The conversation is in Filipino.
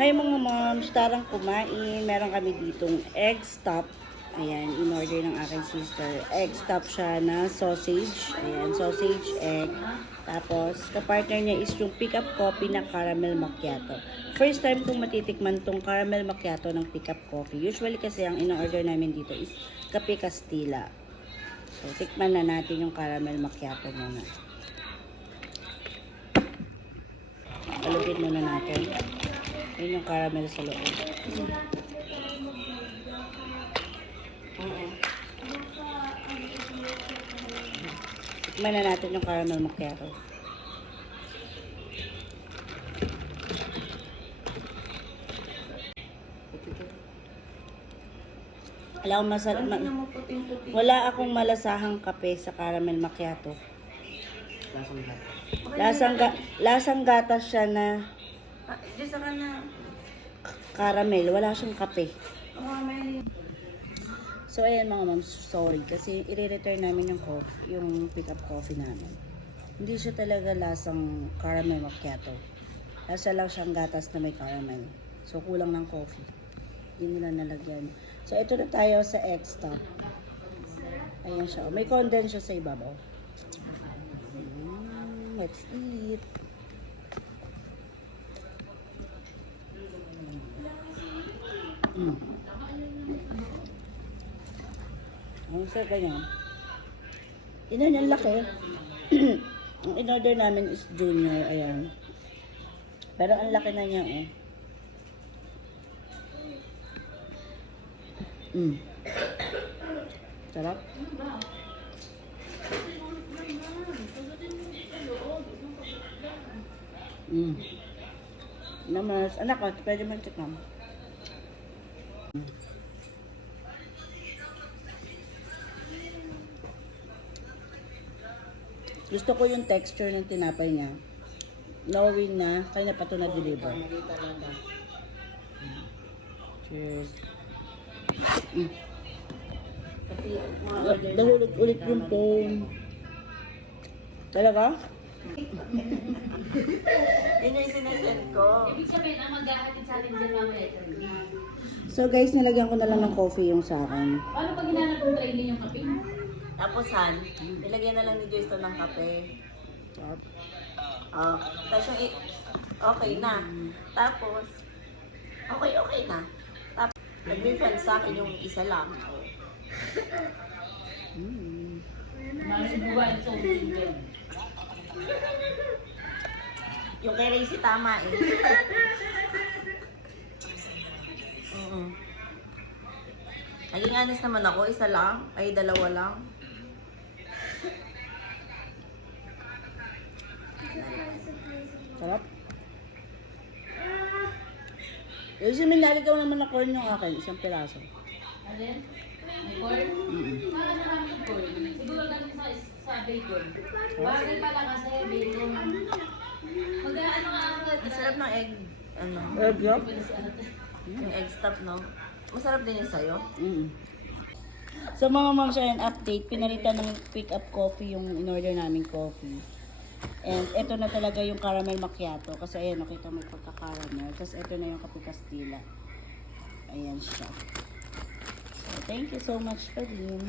Hi mga moms, tarang kumain. Meron kami ditong egg stop. Ayan, in-order ng aking sister. Egg stop siya na sausage. Ayan, sausage, egg. Tapos, kapartner niya is yung pick-up coffee na caramel macchiato. First time kong matitikman tong caramel macchiato ng pick-up coffee. Usually kasi ang in-order namin dito is kape Castilla. So, tikman na natin yung caramel macchiato muna. Alugin muna natin. Yun yung caramel sa loob. Tikman na natin yung caramel macchiato. Wala akong malasahang kape sa caramel macchiato. Lasang gatas siya na caramel. Wala siyang kape. So, ayan mga moms, sorry. Kasi i-return namin yung pick-up coffee namin. Hindi siya talaga lasang caramel macchiato. Lasa lang siyang gatas na may caramel. So, kulang ng coffee. Hindi nila nalagyan. So, ito na tayo sa extra. Ayan siya. May condense siya sa ibabaw. Let's eat. Ang sarap ganyan. Ang laki. Ang in-order namin is junior. Ayan. Pero ang laki na niya, oh. Sarap. Namas. Anak, pwede man tikman. Gusto ko yung texture ng tinapay niya. Knowing na kaya pa ito na-deliver. Cheers. Dalulog ulit yung phone. Talaga? Yun yung sinesend ko. Ibig sabihin, ang maghahatid sa atin dyan mga letter. So guys, nilagyan ko na lang ng coffee yung sa akin. Paano pag hinanap yung tray niya yung kape? Tapos Han, nilagyan na lang ni Joyce to ng kape. Oh, tapos yung okay na. Tapos, okay na. Tapos, nag-refund sa akin yung isa lang. Malibuan sa ulit. Yung kay Racy tama eh. Naging honest naman ako, isa lang, ay dalawa lang. Sarap. Kasi minaligaw naman na corn yung akin, isang piraso. Alin? May corn? Para maraming corn. Siguro ganun sa bacon. Bagay pala kasi bacon. Mag-ano nga ako. Ang sarap ng egg, Egg yolk? yung egg stop, no? Masarap din yung sayo. So mga moms, ayan, update. Pinalitan ng pick-up coffee yung in-order naming coffee. And ito na talaga yung caramel macchiato. Kasi ayan, nakita mo yung pagka-caramel. Tapos ito na yung kape Castilla. Ayan siya. So thank you so much for din.